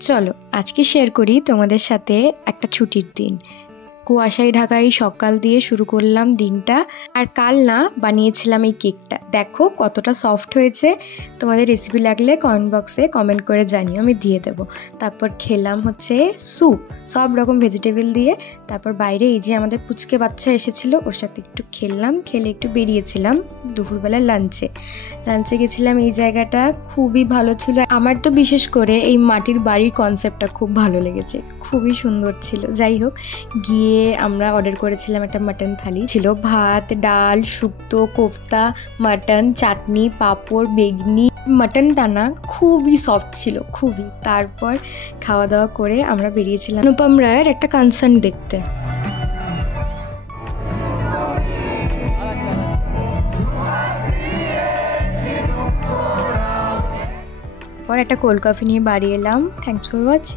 চলো আজকে শেয়ার করি তোমাদের সাথে একটা ছুটির দিন। কুয়াশায় ঢাকা এই সকাল দিয়ে শুরু করলাম দিনটা। আর কাল না বানিয়েছিলাম এই কেকটা, দেখো কতটা সফট হয়েছে। তোমাদের রেসিপি লাগলে কমেন্ট বক্সে কমেন্ট করে জানিও, আমি দিয়ে দেবো। তারপর খেলাম হচ্ছে স্যুপ, সব রকম ভেজিটেবল দিয়ে। তারপর বাইরে এই যে আমাদের পুচকে বাচ্চা এসেছিল, ওর সাথে একটু খেললাম, খেলে একটু বেরিয়েছিলাম দুপুরবেলা লাঞ্চে গেছিলাম। এই জায়গাটা খুবই ভালো ছিল। আমার তো বিশেষ করে এই মাটির বাড়ির কনসেপ্টটা খুব ভালো লেগেছে, খুবই সুন্দর ছিল। যাই হোক, গিয়ে আমরা অর্ডার করেছিলাম একটা মাটন থালি, ছিল ভাত, ডাল, শুক্তো, কোফতা, মাটন, চাটনি, পাঁপড়, বেগনি। মাটনটা না খুবই সফট ছিল, খুবই। তারপর খাওয়া দাওয়া করে আমরা বেরিয়েছিলাম অনুপম রায়ের একটা কনসার্ট দেখতে। পর একটা কোল্ড কফি নিয়ে বাড়ি এলাম। Thanks for watching.